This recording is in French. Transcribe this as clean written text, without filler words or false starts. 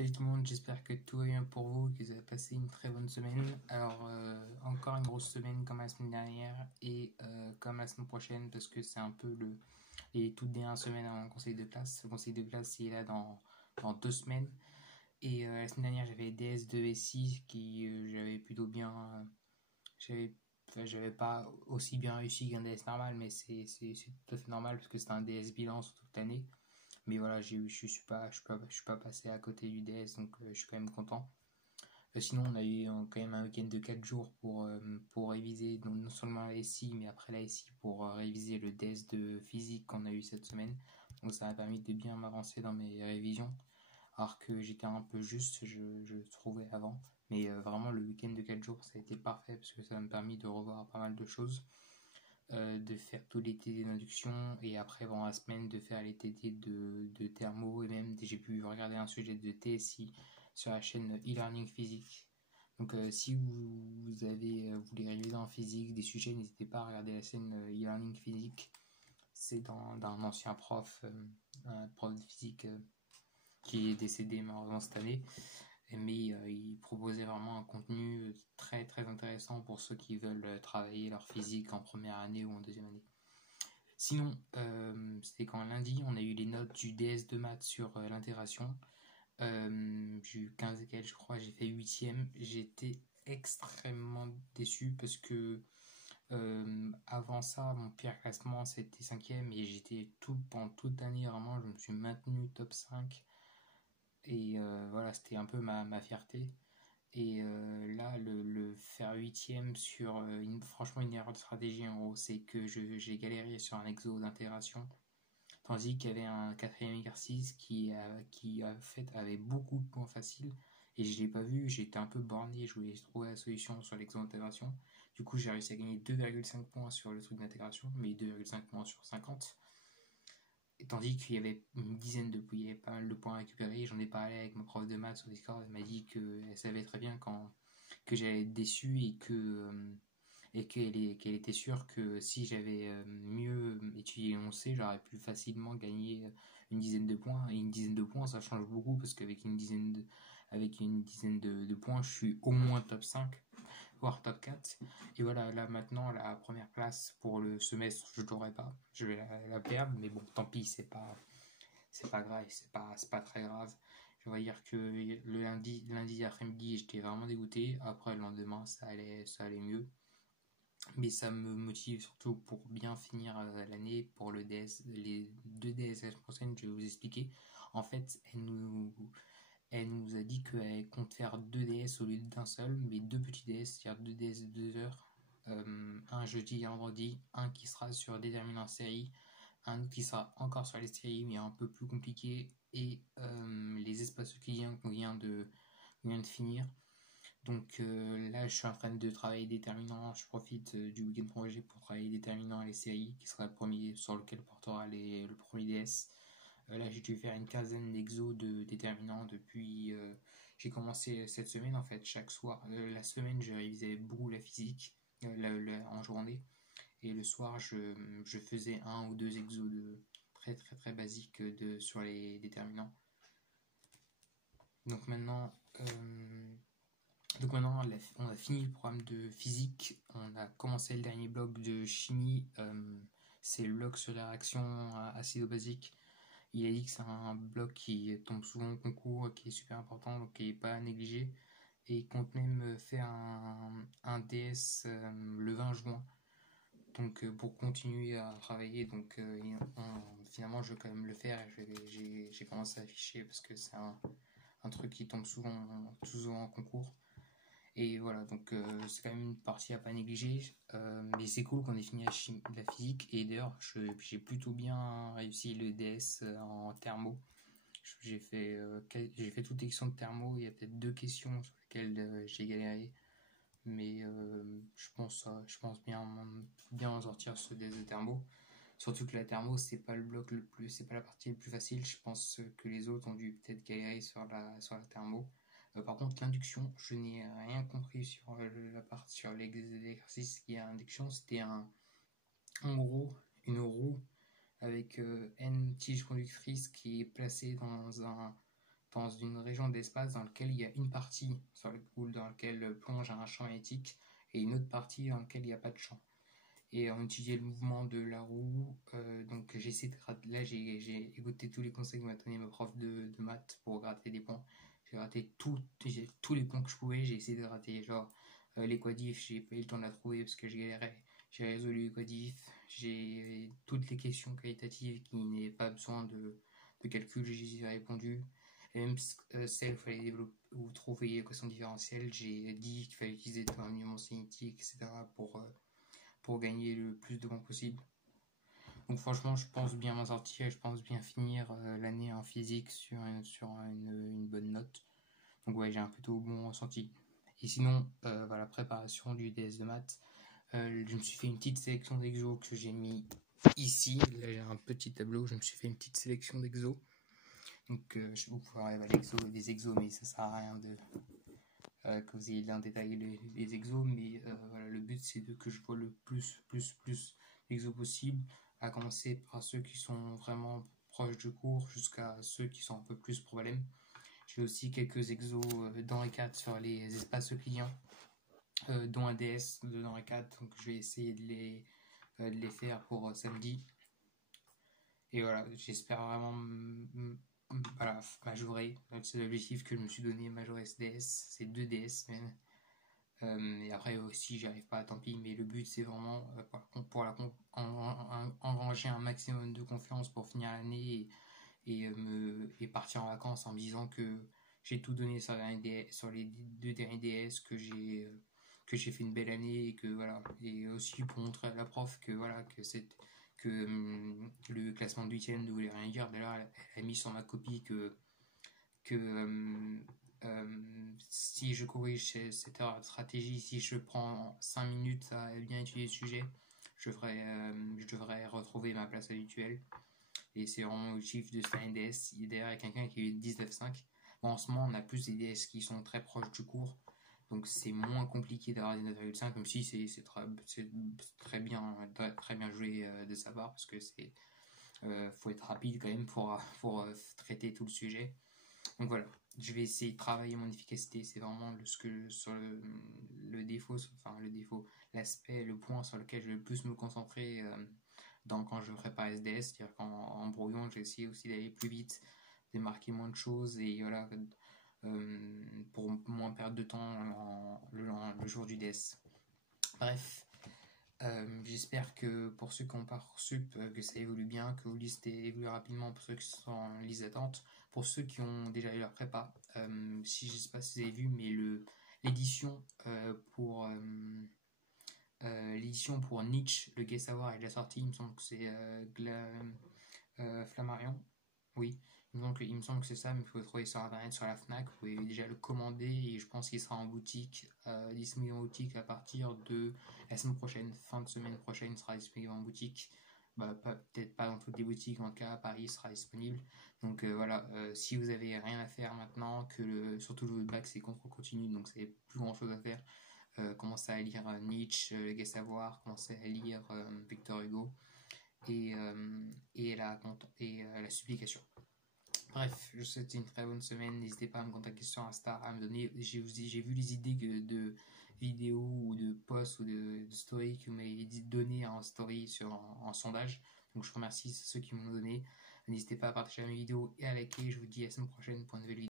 Salut tout le monde, j'espère que tout va bien pour vous et que vous avez passé une très bonne semaine. Alors, encore une grosse semaine comme la semaine dernière et comme la semaine prochaine parce que c'est un peu les toutes dernières semaines avant le conseil de classe. Le conseil de classe il est là dans 2 semaines. Et la semaine dernière, j'avais DS2 SI qui j'avais plutôt bien. J'avais j'avais pas aussi bien réussi qu'un DS normal, mais c'est tout à fait normal parce que c'était un DS bilan sur toute l'année. Mais voilà, je suis pas passé à côté du DS, donc je suis quand même content. Sinon, on a eu quand même un week-end de 4 jours pour réviser donc, non seulement la SI, mais après la SI pour réviser le DS de physique qu'on a eu cette semaine. Donc ça m'a permis de bien m'avancer dans mes révisions, alors que j'étais un peu juste, je trouvais avant. Mais vraiment, le week-end de 4 jours, ça a été parfait parce que ça m'a permis de revoir pas mal de choses, de faire tous les TD d'induction et après pendant la semaine de faire les TD de thermo et même j'ai pu regarder un sujet de TSI sur la chaîne e-learning physique. Donc si vous avez voulu réviser en physique des sujets, n'hésitez pas à regarder la chaîne e-learning physique. C'est d'un ancien prof, un prof de physique qui est décédé malheureusement cette année, mais il proposait vraiment un contenu très très intéressant pour ceux qui veulent travailler leur physique en première année ou en deuxième année. Sinon, c'était quand lundi, on a eu les notes du DS de maths sur l'intégration. J'ai eu 15 et quelques, je crois, j'ai fait 8ème. J'étais extrêmement déçu parce que avant ça, mon pire classement c'était 5ème et j'étais pendant toute l'année, vraiment, je me suis maintenu top 5. Et voilà, c'était un peu ma fierté. Et là, le faire 8ème sur franchement une erreur de stratégie en gros, c'est que j'ai galéré sur un exo d'intégration. Tandis qu'il y avait un quatrième exercice qui a fait, avait beaucoup de points faciles et je l'ai pas vu, j'étais un peu borné, je voulais trouver la solution sur l'exo d'intégration. Du coup, j'ai réussi à gagner 2,5 points sur le truc d'intégration, mais 2,5 points sur 50. Et tandis qu'il y avait une dizaine de points, il y avait pas mal de points à récupérer. J'en ai parlé avec ma prof de maths sur Discord, elle m'a dit qu'elle savait très bien que j'allais être déçu et qu'elle était sûre que si j'avais mieux étudié l'énoncé, j'aurais pu facilement gagner une dizaine de points. Et une dizaine de points, ça change beaucoup parce qu'avec avec une dizaine de points, je suis au moins top 5, voire top 4. Et voilà, là maintenant, la première place pour le semestre, je ne l'aurai pas. Je vais la perdre, mais bon, tant pis, c'est pas grave, c'est pas très grave. Je vais dire que le lundi après-midi, j'étais vraiment dégoûté. Après, le lendemain, ça allait mieux. Mais ça me motive surtout pour bien finir l'année pour le DS. Les 2 DS prochaines, je vais vous expliquer. En fait, elle nous a dit qu'elle compte faire 2 DS au lieu d'un seul, mais 2 petits DS, c'est-à-dire 2 DS de 2 heures. Un jeudi et un vendredi, un qui sera sur déterminant série, un autre qui sera encore sur les séries, mais un peu plus compliqué, et les espaces euclidiens qu'on vient de finir. Donc là, je suis en train de travailler déterminant. Je profite du week-end prolongé pour travailler déterminant les séries, qui sera le premier sur lequel portera le premier DS. Là, j'ai dû faire une quinzaine d'exos de déterminants depuis. J'ai commencé cette semaine en fait. Chaque soir, la semaine, je révisais beaucoup la physique en journée. Et le soir, je faisais 1 ou 2 exos très très très basiques sur les déterminants. Donc maintenant, on a fini le programme de physique, on a commencé le dernier bloc de chimie, c'est le bloc sur les réactions acido-basiques. Il a dit que c'est un bloc qui tombe souvent au concours, qui est super important, donc qui n'est pas à négliger. Et il compte même faire un DS le 20 juin. Donc pour continuer à travailler, donc finalement je vais quand même le faire. J'ai commencé à afficher parce que c'est un truc qui tombe souvent en concours. Et voilà, donc c'est quand même une partie à pas négliger. Mais c'est cool qu'on ait fini la physique. Et d'ailleurs, j'ai plutôt bien réussi le DS en thermo. J'ai fait toutes les questions de thermo. Il y a peut-être 2 questions sur lesquelles j'ai galéré. Mais je pense bien en sortir ce DS de thermo. Surtout que la thermo, c'est pas c'est pas la partie la plus facile. Je pense que les autres ont dû peut-être galérer sur la thermo. Par contre, l'induction, je n'ai rien compris sur la partie sur l'exercice qui est induction. C'était en gros une roue avec N tiges conductrices qui est placée dans une région d'espace dans laquelle il y a une partie dans laquelle plonge un champ magnétique et une autre partie dans laquelle il n'y a pas de champ. Et on utilisait le mouvement de la roue. Donc j'ai essayé de gratter. Là, j'ai écouté tous les conseils que m'a donné ma prof de maths pour gratter des points. J'ai gratté tous les points que je pouvais. J'ai essayé de gratter. Genre, les quadifs, j'ai pas eu le temps de la trouver parce que je galérais. J'ai résolu les quadifs. J'ai toutes les questions qualitatives qui n'aient pas besoin de calcul. J'y ai répondu. Et même celles où il fallait développer ou trouver l'équation différentielle, j'ai dit qu'il fallait utiliser un mouvement cinétique, etc. pour gagner le plus de points possible. Donc franchement, je pense bien m'en sortir et je pense bien finir l'année en physique sur une bonne note. Donc ouais, j'ai un plutôt bon ressenti. Et sinon, voilà, préparation du DS de maths. Je me suis fait une petite sélection d'exos que j'ai mis ici. Là, j'ai un petit tableau. Je me suis fait une petite sélection d'exos. Donc, vous pouvez arriver à des exos, mais ça sert à rien que vous ayez bien détaillé les exos. Mais voilà, le but, c'est que je vois le plus d'exos possible, à commencer par ceux qui sont vraiment proches du cours jusqu'à ceux qui sont un peu plus problèmes. J'ai aussi quelques exos dans les 4 sur les espaces clients, dont un DS dans les 4, donc je vais essayer de les faire pour samedi. Et voilà, j'espère vraiment voilà, majorer. C'est l'objectif que je me suis donné, majorer ce DS, c'est 2 DS même. Et après, si j'y arrive pas, tant pis, mais le but c'est vraiment engranger un maximum de confiance pour finir l'année et partir en vacances en me disant que j'ai tout donné sur les 2 derniers DS, que j'ai fait une belle année et que voilà, et aussi pour montrer à la prof que voilà, que le classement de 8ème ne voulait rien dire. D'ailleurs, elle a mis sur ma copie que si je corrige cette erreur de stratégie, si je prends 5 minutes à bien étudier le sujet, je devrais retrouver ma place habituelle. Et c'est vraiment le chiffre de cette DS. Il y a d'ailleurs quelqu'un qui a eu 19,5. Bon, en ce moment, on a plus des DS qui sont très proches du cours. Donc c'est moins compliqué d'avoir des 9,5, même si c'est très bien joué de sa part, parce que faut être rapide quand même pour traiter tout le sujet. Donc voilà, je vais essayer de travailler mon efficacité. C'est vraiment sur le défaut, l'aspect, le point sur lequel je vais le plus me concentrer quand je prépare SDS. C'est-à-dire qu'en brouillon, j'ai essayé aussi d'aller plus vite, de marquer moins de choses et voilà, pour moins perdre de temps le jour du DS. Bref, j'espère que pour ceux qui ont Parcoursup, que ça évolue bien, que vos listes évoluent rapidement pour ceux qui sont en liste d'attente. Pour ceux qui ont déjà eu leur prépa, si je ne sais pas si vous avez vu, mais l'édition pour Nietzsche, le Gai Savoir est déjà sorti. Il me semble que c'est Flammarion. Oui, il me semble que c'est ça, mais il faut le trouver sur internet, sur la Fnac. Vous pouvez déjà le commander et je pense qu'il sera en boutique, disponible en boutique à partir de la semaine prochaine. Fin de semaine prochaine, il sera disponible en boutique. Peut-être pas dans toutes les boutiques, en tout cas à Paris, il sera disponible. Donc voilà, si vous avez rien à faire maintenant, surtout le bac c'est contrôle continu, donc c'est plus grand chose à faire. Commencez à lire Nietzsche, le Gai Savoir, commencez à lire Victor Hugo et la supplication. Bref, je vous souhaite une très bonne semaine. N'hésitez pas à me contacter sur Insta, à me donner. J'ai vu les idées de vidéos ou de posts ou de stories que vous m'avez donné en story en sondage. Donc je remercie ceux qui m'ont donné. N'hésitez pas à partager mes vidéos et à liker. Je vous dis à la semaine prochaine pour une nouvelle vidéo.